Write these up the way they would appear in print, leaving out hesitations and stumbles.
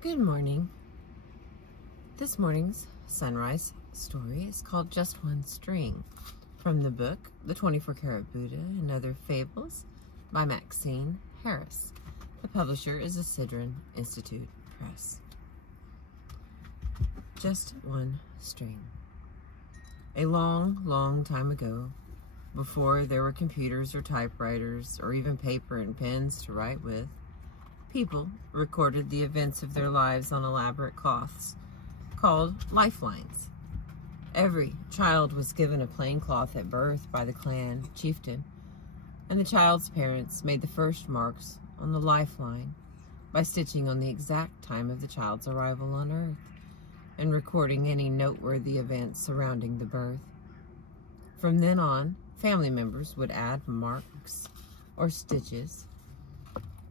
Good morning. This morning's sunrise story is called Just One String, from the book The 24-Karat Buddha and Other Fables by Maxine. The publisher is the Sidran Institute Press. Just one string. A long, long time ago, before there were computers or typewriters or even paper and pens to write with, people recorded the events of their lives on elaborate cloths called lifelines. Every child was given a plain cloth at birth by the clan chieftain, and the child's parents made the first marks on the lifeline by stitching on the exact time of the child's arrival on Earth and recording any noteworthy events surrounding the birth. From then on, family members would add marks or stitches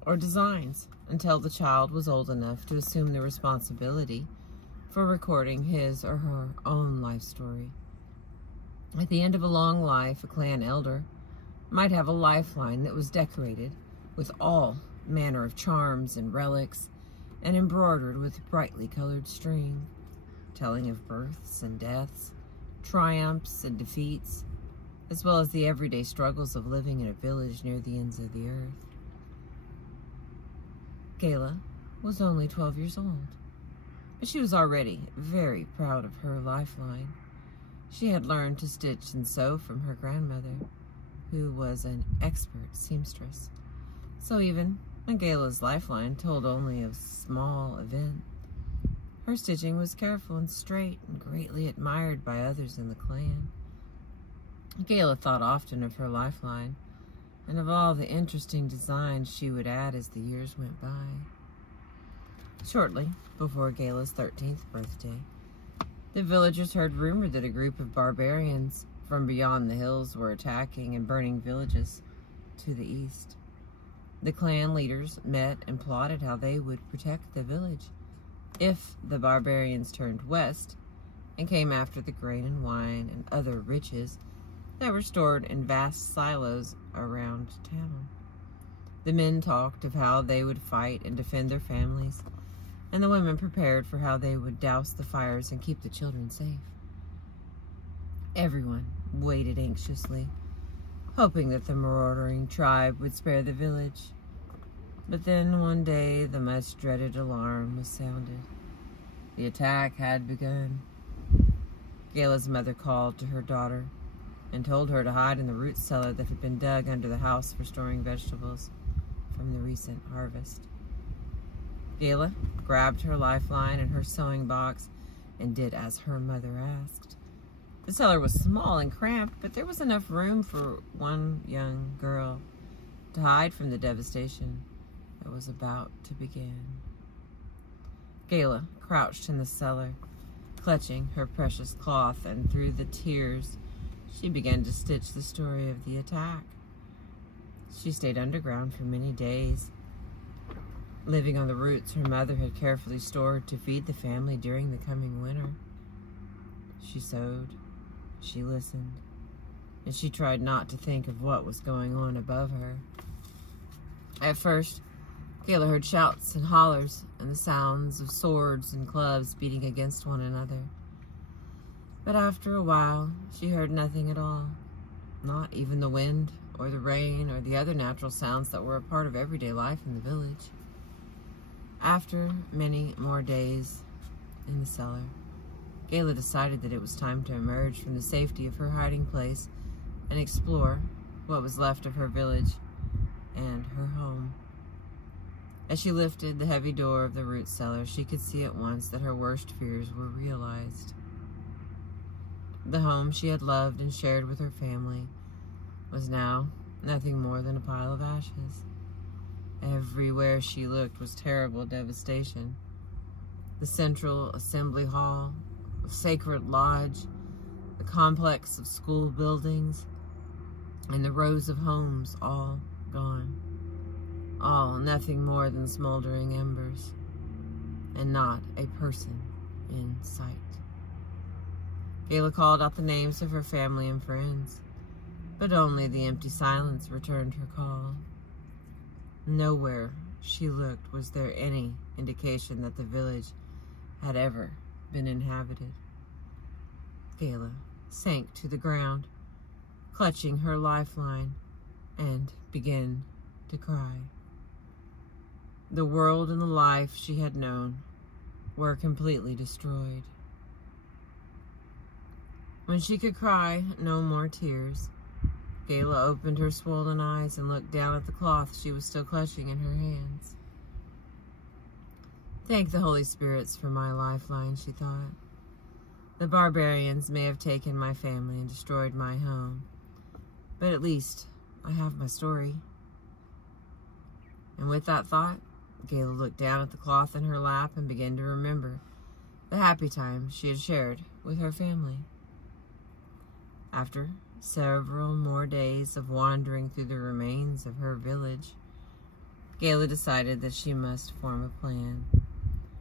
or designs until the child was old enough to assume the responsibility for recording his or her own life story. At the end of a long life, a clan elder might have a lifeline that was decorated with all manner of charms and relics and embroidered with brightly colored string, telling of births and deaths, triumphs and defeats, as well as the everyday struggles of living in a village near the ends of the earth. Gayla was only 12 years old, but she was already very proud of her lifeline. She had learned to stitch and sew from her grandmother, who was an expert seamstress. So even when Gayla's lifeline told only of small event, her stitching was careful and straight and greatly admired by others in the clan. Gayla thought often of her lifeline and of all the interesting designs she would add as the years went by. Shortly before Gayla's 13th birthday, the villagers heard rumor that a group of barbarians from beyond the hills were attacking and burning villages to the east. The clan leaders met and plotted how they would protect the village if the barbarians turned west and came after the grain and wine and other riches that were stored in vast silos around town. The men talked of how they would fight and defend their families, and the women prepared for how they would douse the fires and keep the children safe. Everyone waited anxiously, hoping that the marauding tribe would spare the village. But then one day the much dreaded alarm was sounded. The attack had begun. Gayla's mother called to her daughter and told her to hide in the root cellar that had been dug under the house for storing vegetables from the recent harvest. Gayla grabbed her lifeline and her sewing box and did as her mother asked. The cellar was small and cramped, but there was enough room for one young girl to hide from the devastation that was about to begin. Gayla crouched in the cellar, clutching her precious cloth, and through the tears, she began to stitch the story of the attack. She stayed underground for many days, living on the roots her mother had carefully stored to feed the family during the coming winter. She sewed, she listened, and she tried not to think of what was going on above her. At first, Gayla heard shouts and hollers and the sounds of swords and clubs beating against one another. But after a while, she heard nothing at all, not even the wind or the rain or the other natural sounds that were a part of everyday life in the village. After many more days in the cellar, Gayla decided that it was time to emerge from the safety of her hiding place and explore what was left of her village and her home. As she lifted the heavy door of the root cellar, she could see at once that her worst fears were realized. The home she had loved and shared with her family was now nothing more than a pile of ashes. Everywhere she looked was terrible devastation. The central assembly hall, the sacred lodge, the complex of school buildings, and the rows of homes all gone. All nothing more than smoldering embers, and not a person in sight. Gayla called out the names of her family and friends, but only the empty silence returned her call. Nowhere she looked was there any indication that the village had ever been inhabited. Gayla sank to the ground, clutching her lifeline, and began to cry. The world and the life she had known were completely destroyed. When she could cry no more tears, Gayla opened her swollen eyes and looked down at the cloth she was still clutching in her hands. Thank the Holy Spirits for my lifeline, she thought. The barbarians may have taken my family and destroyed my home, but at least I have my story. And with that thought, Gayla looked down at the cloth in her lap and began to remember the happy time she had shared with her family. After several more days of wandering through the remains of her village, Gayla decided that she must form a plan.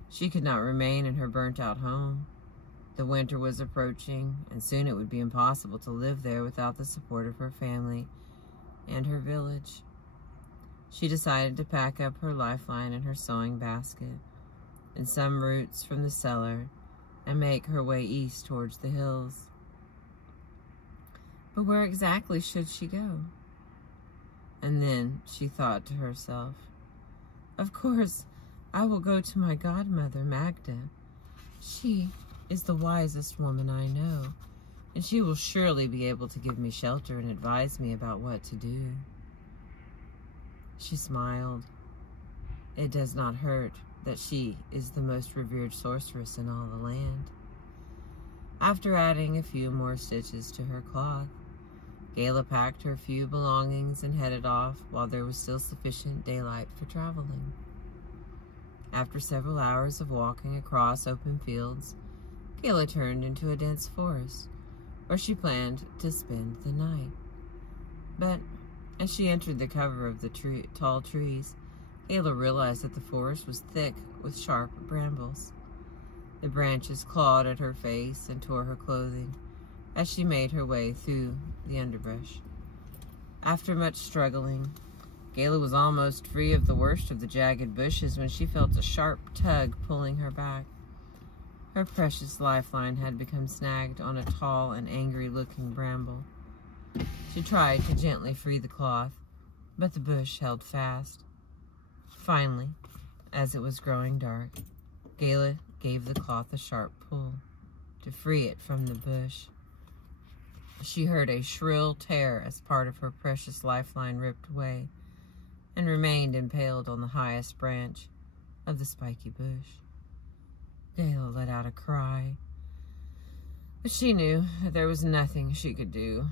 She could not remain in her burnt-out home. The winter was approaching, and soon it would be impossible to live there without the support of her family and her village. She decided to pack up her lifeline in her sewing basket and some roots from the cellar and make her way east towards the hills. But where exactly should she go? And then she thought to herself, of course, I will go to my godmother, Magda. She is the wisest woman I know, and she will surely be able to give me shelter and advise me about what to do. She smiled. It does not hurt that she is the most revered sorceress in all the land. After adding a few more stitches to her cloth, Gayla packed her few belongings and headed off while there was still sufficient daylight for traveling. After several hours of walking across open fields, Gayla turned into a dense forest, where she planned to spend the night. But as she entered the cover of the tall trees, Gayla realized that the forest was thick with sharp brambles. The branches clawed at her face and tore her clothing as she made her way through the underbrush. After much struggling, Gayla was almost free of the worst of the jagged bushes when she felt a sharp tug pulling her back. Her precious lifeline had become snagged on a tall and angry-looking bramble. She tried to gently free the cloth, but the bush held fast. Finally, as it was growing dark, Gayla gave the cloth a sharp pull to free it from the bush. She heard a shrill tear as part of her precious lifeline ripped away and remained impaled on the highest branch of the spiky bush. Gayla let out a cry, but she knew that there was nothing she could do.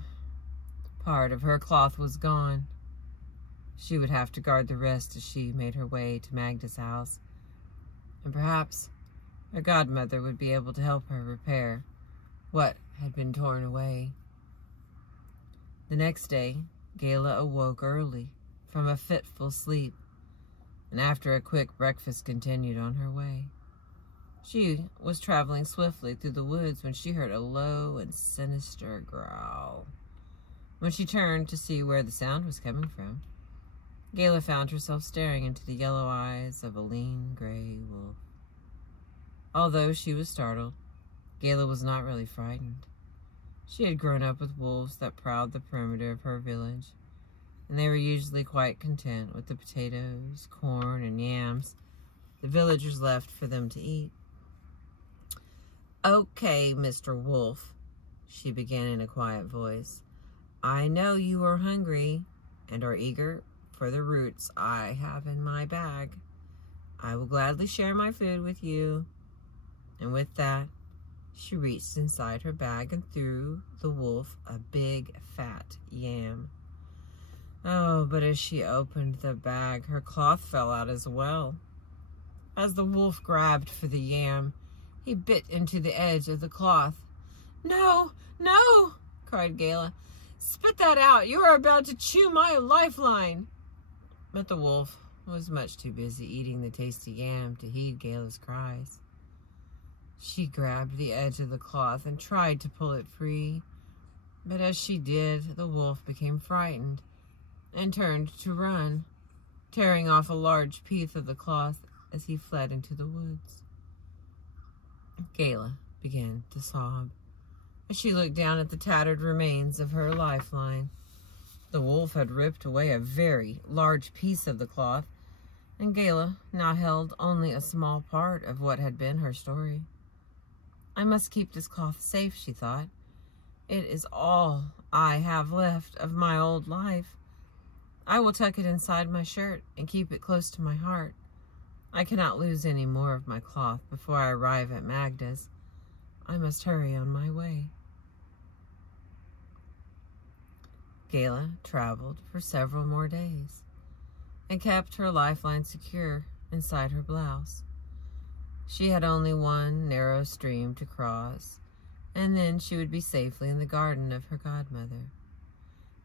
Part of her cloth was gone. She would have to guard the rest as she made her way to Magda's house, and perhaps her godmother would be able to help her repair what had been torn away. The next day, Gayla awoke early from a fitful sleep, and after a quick breakfast continued on her way. She was traveling swiftly through the woods when she heard a low and sinister growl. When she turned to see where the sound was coming from, Gayla found herself staring into the yellow eyes of a lean gray wolf. Although she was startled, Gayla was not really frightened. She had grown up with wolves that prowled the perimeter of her village, and they were usually quite content with the potatoes, corn, and yams the villagers left for them to eat. "Okay, Mr. Wolf," she began in a quiet voice. "I know you are hungry and are eager for the roots I have in my bag. I will gladly share my food with you." And with that, she reached inside her bag and threw the wolf a big, fat yam. Oh, but as she opened the bag, her cloth fell out as well. As the wolf grabbed for the yam, he bit into the edge of the cloth. "No, no," cried Gayla. "Spit that out. You are about to chew my lifeline." But the wolf was much too busy eating the tasty yam to heed Gayla's cries. She grabbed the edge of the cloth and tried to pull it free, but as she did, the wolf became frightened and turned to run, tearing off a large piece of the cloth as he fled into the woods. Gayla began to sob as she looked down at the tattered remains of her lifeline. The wolf had ripped away a very large piece of the cloth, and Gayla now held only a small part of what had been her story. I must keep this cloth safe, she thought. It is all I have left of my old life. I will tuck it inside my shirt and keep it close to my heart. I cannot lose any more of my cloth before I arrive at Magda's. I must hurry on my way. Gayla traveled for several more days and kept her lifeline secure inside her blouse. She had only one narrow stream to cross, and then she would be safely in the garden of her godmother.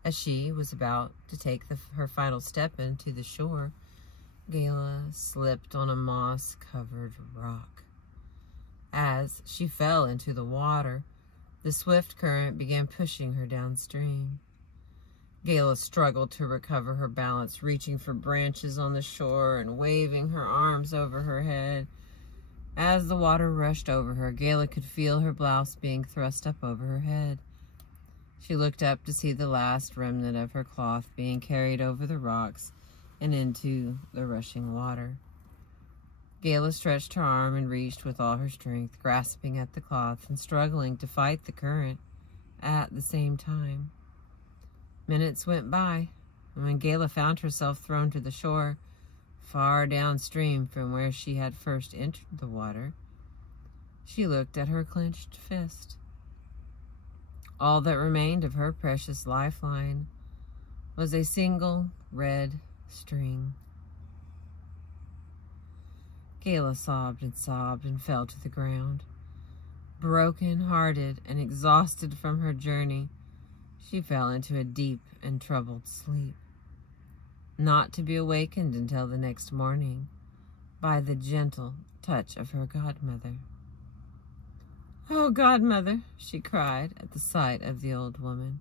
As she was about to take her final step into the shore, Gayla slipped on a moss-covered rock. As she fell into the water, the swift current began pushing her downstream. Gayla struggled to recover her balance, reaching for branches on the shore and waving her arms over her head. As the water rushed over her, Gayla could feel her blouse being thrust up over her head. She looked up to see the last remnant of her cloth being carried over the rocks and into the rushing water. Gayla stretched her arm and reached with all her strength, grasping at the cloth and struggling to fight the current at the same time. Minutes went by, and when Gayla found herself thrown to the shore, far downstream from where she had first entered the water, she looked at her clenched fist. All that remained of her precious lifeline was a single red string. Gayla sobbed and fell to the ground. Broken-hearted and exhausted from her journey, she fell into a deep and troubled sleep, not to be awakened until the next morning by the gentle touch of her godmother. "Oh, godmother," she cried at the sight of the old woman.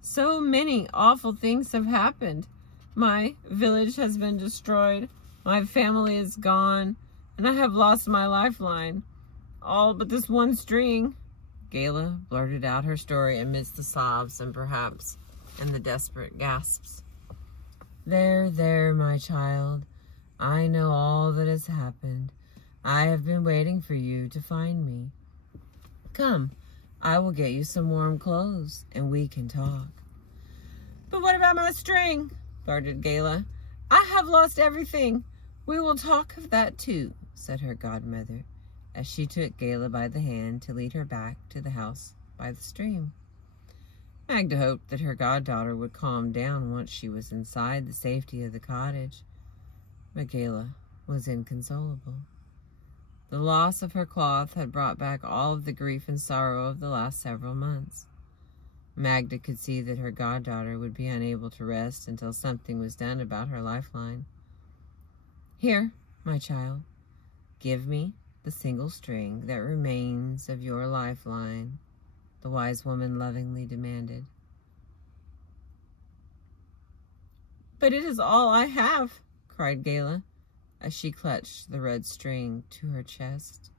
"So many awful things have happened. My village has been destroyed, my family is gone, and I have lost my lifeline. All but this one string." Gayla blurted out her story amidst the sobs and perhaps in the desperate gasps. There, my child. I know all that has happened. I have been waiting for you to find me. Come, I will get you some warm clothes, and we can talk." "But what about my string?" blurted Gayla. "I have lost everything." "We will talk of that too," said her godmother, as she took Gayla by the hand to lead her back to the house by the stream. Magda hoped that her goddaughter would calm down once she was inside the safety of the cottage, but Gayla was inconsolable. The loss of her cloth had brought back all of the grief and sorrow of the last several months. Magda could see that her goddaughter would be unable to rest until something was done about her lifeline. "Here, my child, give me the single string that remains of your lifeline," the wise woman lovingly demanded. "But it is all I have," cried Gayla, as she clutched the red string to her chest.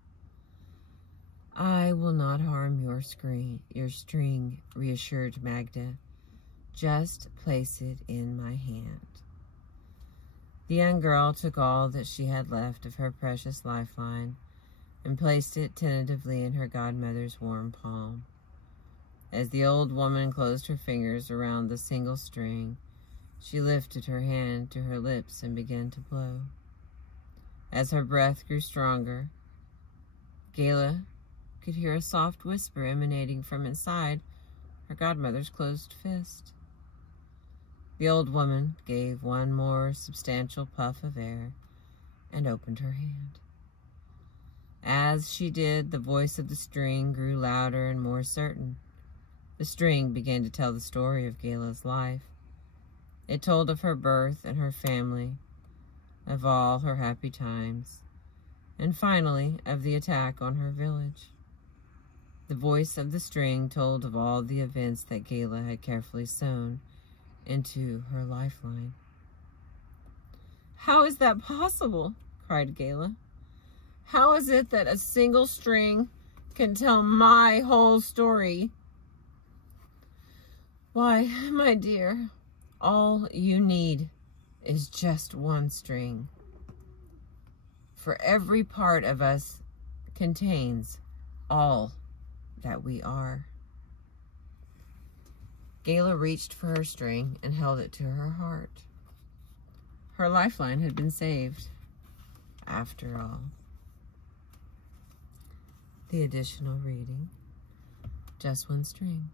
"I will not harm your string, reassured Magda. "Just place it in my hand." The young girl took all that she had left of her precious lifeline and placed it tentatively in her godmother's warm palm. As the old woman closed her fingers around the single string, she lifted her hand to her lips and began to blow. As her breath grew stronger, Gayla could hear a soft whisper emanating from inside her godmother's closed fist. The old woman gave one more substantial puff of air and opened her hand. As she did, the voice of the string grew louder and more certain. The string began to tell the story of Gayla's life. It told of her birth and her family, of all her happy times, and finally of the attack on her village. The voice of the string told of all the events that Gayla had carefully sewn into her lifeline. How is that possible? Cried Gala. How is it that a single string can tell my whole story? Why, my dear, all you need is just one string. For every part of us contains all that we are. Gala reached for her string and held it to her heart. Her lifeline had been saved, after all. The additional reading, just one string.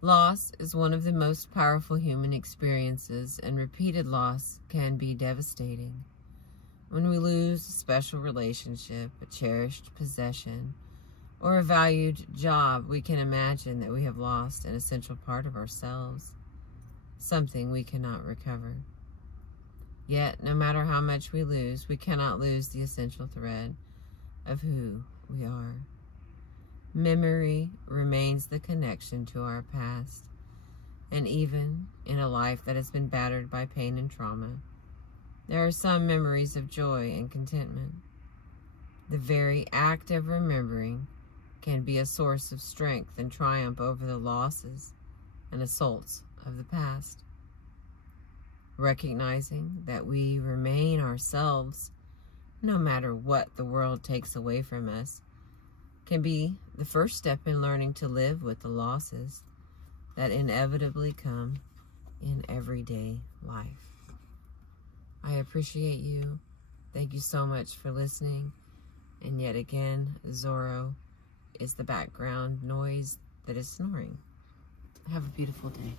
Loss is one of the most powerful human experiences, and repeated loss can be devastating. When we lose a special relationship, a cherished possession, or a valued job, we can imagine that we have lost an essential part of ourselves, something we cannot recover. Yet, no matter how much we lose, we cannot lose the essential thread of who we are. Memory remains the connection to our past, and even in a life that has been battered by pain and trauma, there are some memories of joy and contentment. The very act of remembering can be a source of strength and triumph over the losses and assaults of the past. Recognizing that we remain ourselves, no matter what the world takes away from us, can be the first step in learning to live with the losses that inevitably come in everyday life. I appreciate you. Thank you so much for listening. And yet again, Zorro is the background noise that is snoring. Have a beautiful day.